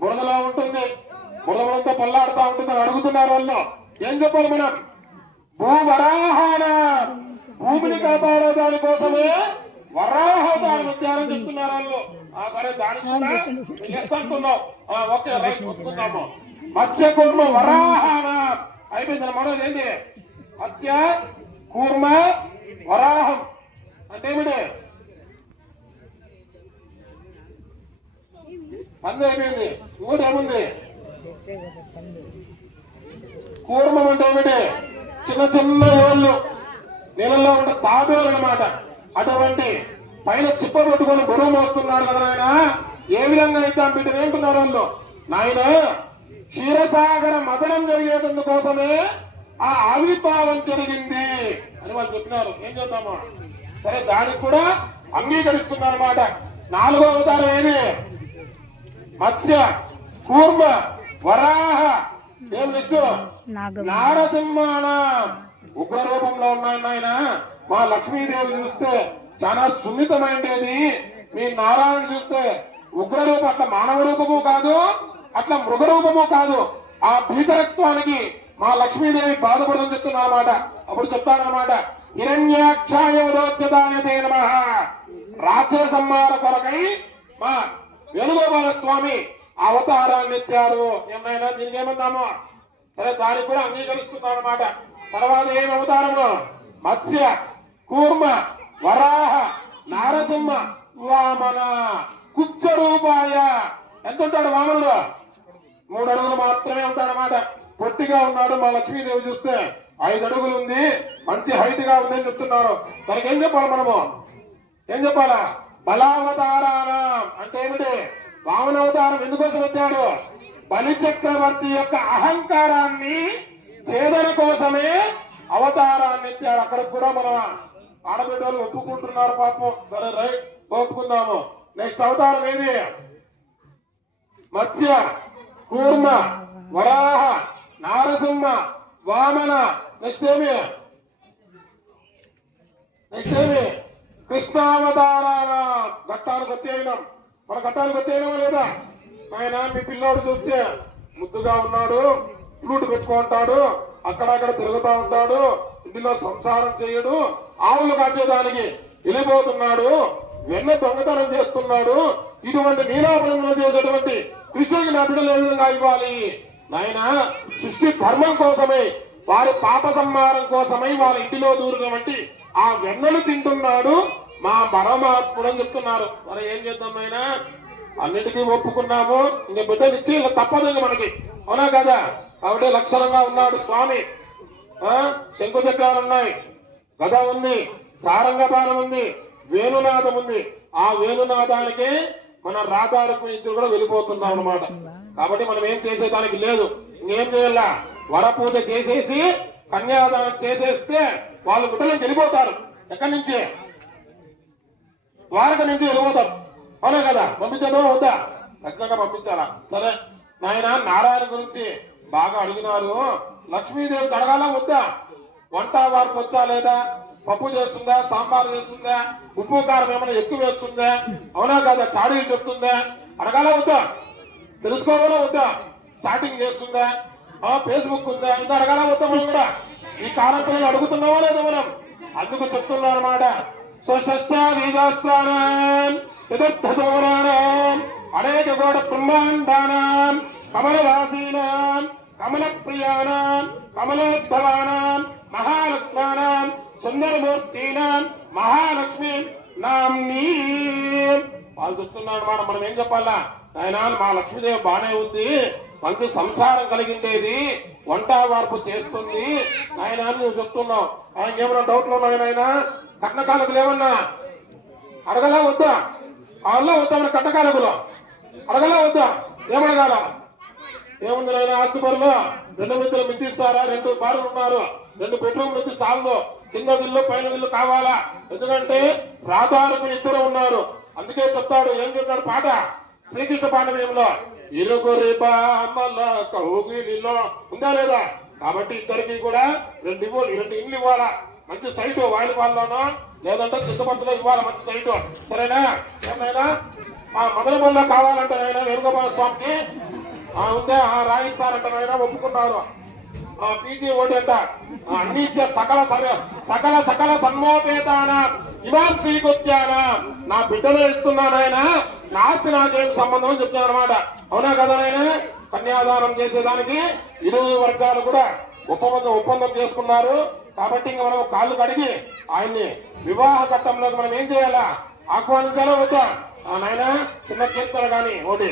బురదలో ఉంటుంది, బురదలతో పల్లాడుతూ ఉంటుంది అని అడుగుతున్నారు వాళ్ళు. ఏం చెప్పాలి మనం? భూవరాహాన, భూమిని కాపాడే దానికోసమే వరాహతాన్ని ఉద్యానం చెప్తున్నారు వాళ్ళు. సరే, దానికి ఎస్ అంటున్నావు. ఓకే, రైట్, ఒప్పుకుందాము. మత్స్య కూర్మ వరాహాన అయిపోయింది. మనోజ్ ఏంటి? మత్స్య కూర్మ వరాహం అంటే ఏమిటి? పంది అయిపోయింది. ఇంకోటి ఏముంది? కూర్మం అంటే ఏమిటి? చిన్న చిన్న ఓళ్ళు, నీళ్ళల్లో ఉండే తాబేలు అన్నమాట. అటువంటి పైన చిప్ప పెట్టుకొని బరువు మోస్తున్నాడు కదా నాయన. ఏ విధంగా అయితే బిడ్డను ఏంటున్నారు వాళ్ళు? నాయన, క్షీరసాగర మదనం జరిగేందుకోసమే ఆ ఆవిర్భావం జరిగింది అని వాళ్ళు చెప్పినారు. ఏం చేద్దామా? సరే, దానికి కూడా అంగీకరిస్తున్నారు అన్నమాట. 4వ అవతారం ఏది? మత్స్య కూర్మ వరాహ. ఏం నెక్స్ట్? నారసింహాన ఉగ్ర రూపంలో ఉన్నాయన్న ఆయన. మా లక్ష్మీదేవి చూస్తే చాలా సున్నితమైనది. మీ నారాయణ చూస్తే ఉగ్ర రూపం, అట్లా మానవ రూపము కాదు, అట్లా మృగ రూపము కాదు. ఆ భీకరత్వానికి మా లక్ష్మీదేవి బాధపడని చెప్తున్నా అన్నమాట. అప్పుడు చెప్తానమాట, హిరణ్యాక్షాయ ఉదోద్యతాయ నమః. రాక్షస సంహార కొరకై మా వేణుగోపాల స్వామి అవతారాన్ని ఎత్తారు. ఏమైనా దీనికి ఏమందాము? సరే, దానికి కూడా అంగీకరిస్తున్నారు అన్నమాట. తర్వాత ఏం అవతారము? మత్స్య కూర్మ వరాహ నారసింహ వామన కుచ్చ రూపాయ. ఎంత ఉంటాడు వామనుడు? 3 అడుగులు మాత్రమే ఉంటాడనమాట. పొట్టిగా ఉన్నాడు. మా లక్ష్మీదేవి చూస్తే 5 అడుగులు ఉంది, మంచి హైట్ గా ఉంది అని చెప్తున్నాడు. దానికి ఏం చెప్పాలి మనము? ఏం చెప్పాలా? బలావతారానం అంటే ఏమిటి? వామన అవతారం ఎందుకోసం ఎత్తాడు? బలి చక్రవర్తి యొక్క అహంకారాన్ని ఛేదన కోసమే అవతారాన్ని ఎత్తాడు. అక్కడికి కూడా మన ఆడబిడ్డలు ఒప్పుకుంటున్నారు పాపం. సరే, రైట్, ఒప్పుకుందాము. నెక్స్ట్ అవతారం ఏది? మత్స్య కూర్మ వరాహ నారసింహ వామన. నెక్స్ట్ ఏమి? కృష్ణావతారాన. ఘట్టానికి వచ్చేయడం. మన ఘట్టానికి వచ్చేయడమా లేదా? ఆయన మీ పిల్లోడు చూస్తే ముద్దుగా ఉన్నాడు, ఫ్లూట్ పెట్టుకుంటాడు, అక్కడక్కడ తిరుగుతూ ఉంటాడు, ఇంటిలో సంసారం చేయడు, ఆవులు కాచేదానికి వెళ్ళిపోతున్నాడు, వెన్న దొంగతనం చేస్తున్నాడు. ఇటువంటి నీలాపనందన చేసేటువంటి కృష్ణుడికి నా బిడ్డలు ఏ విధంగా ఇవ్వాలి? నాయన, సృష్టి ధర్మం కోసమై, వారి పాప సంహారం కోసమై వాళ్ళ ఇంటిలో దూరినటువంటి ఆ వెన్నలు తింటున్నాడు మా పరమాత్ముడు అని చెప్తున్నారు. మరి ఏం చేద్దాం ఆయన? అన్నిటికీ ఒప్పుకున్నాము. ఇంక బిడ్డనిచ్చి ఇలా తప్పదు మనకి, అవునా కదా? కాబట్టి లక్షణంగా ఉన్నాడు స్వామి. శంకు చక్రాలు ఉన్నాయి, గద ఉంది, సారంగపానం ఉంది, వేణునాదం ఉంది. ఆ వేణునాదానికే మన రాధారుక్మిణి ఇద్దరు కూడా వెళ్ళిపోతున్నాం అన్నమాట. కాబట్టి మనం ఏం చేసేదానికి లేదు. ఇంకేం చేయాలా? వరపూజ చేసేసి కన్యాదానం చేసేస్తే వాళ్ళు బిడ్డలకు వెళ్ళిపోతారు. ఎక్కడి నుంచి? ద్వారక నుంచి వెళ్ళిపోతారు, అవునా కదా? పంపించదో వద్దా? ఖచ్చితంగా పంపించాలా. సరే నాయన, నారాయణ గురించి బాగా అడిగినారు. లక్ష్మీదేవికి అడగాల వద్దా? వంట వారికి వచ్చా లేదా? పప్పు చేస్తుందా? సాంబార్ చేస్తుందా? ఉప్పు కారం ఏమైనా ఎక్కువ వేస్తుందా? అవునా కదా? చాడీలు చెప్తుందా? అడగాల వద్దా? తెలుసుకోవాలా వద్దా? చాటింగ్ చేస్తుందా? ఫేస్బుక్ ఉందా? ఇంత అడగాల వద్దా? మనం కూడా ఈ కాలం పిల్లలు అడుగుతున్నావా లేదా మనం? అందుకు చెప్తున్నారు అన్నమాట. చతుర్థసౌరాణం అనేక గోడ బ్రహ్మాండానాం కమలవాసీనాం కమల ప్రియానాం కమలోద్భవానాం మహాలక్ష్మానాం సుందరమూర్తీనాం మహాలక్ష్మి నామ్నీ. వాళ్ళు చెప్తున్నారు మాట. మనం ఏం చెప్పాలా? ఆయన, మా లక్ష్మీదేవి బానే ఉంది, మంచి సంసారం కలిగిండేది, వంట వార్పు చేస్తుంది ఆయన అని నువ్వు చెప్తున్నావు. ఆయనకి ఏమైనా డౌట్లు ఉన్నాయి నాయన? కట్నకాలకులు ఏమన్నా అడగలా వద్దా? వాళ్ళ వద్దా? మన కట్నకాలకులు అడగలా వద్దా? ఏమడగాల? ఏముంది నాయన? ఆస్తిపరులో 2 మిద్దెలు మిద్దిస్తారా? 2 బారులు ఉన్నారు, 2 బెడ్రూమ్ మిద్ది సార్లు, కింద ఇల్లు పైన ఇల్లు కావాలా? ఎందుకంటే రాధారుక్మిణి ఇద్దరు ఉన్నారు. అందుకే చెప్తాడు. ఏం చెప్తాడు పాట? శ్రీకృష్ణ పాండవ్యంలో ఇరుగురి బామల కౌగిలిలో ఉందా లేదా? కాబట్టి ఇద్దరికి కూడా 2 ఇల్లు ఇవ్వాలా. మంచి సైట్ వాయిలపాల్లోనో లేదంటే చిత్తపట్టులో ఇవ్వాలి మంచి సైట్. సరేనా? ఏమైనా ఆ మొదలబడిలో కావాలంటే ఆయన వేణుగోపాల స్వామికి ఉందే రాయిస్తారంట ఆయన ఒప్పుకున్నారు. పీజీ ఓడి అంట అన్ని ఇచ్చే సకల సన్మోపేతాన ఇమాం శ్రీకొచ్చాన నా బిడ్డలో ఇస్తున్నాను ఆయన, నాస్తి నాకేం సంబంధం అని చెప్తున్నాను అనమాట. అవునా కదా ఆయన? కన్యాదానం చేసేదానికి ఇరు వర్గాలు కూడా ఒప్పందం చేసుకున్నారు. కాబట్టి ఇంకా మనం కాళ్ళు కడిగి ఆయన్ని వివాహ ఘట్టంలోకి మనం ఏం చేయాలా? ఆహ్వానించాలో వద్దా? నాయన చిన్న కీర్తన కానీ ఒకటి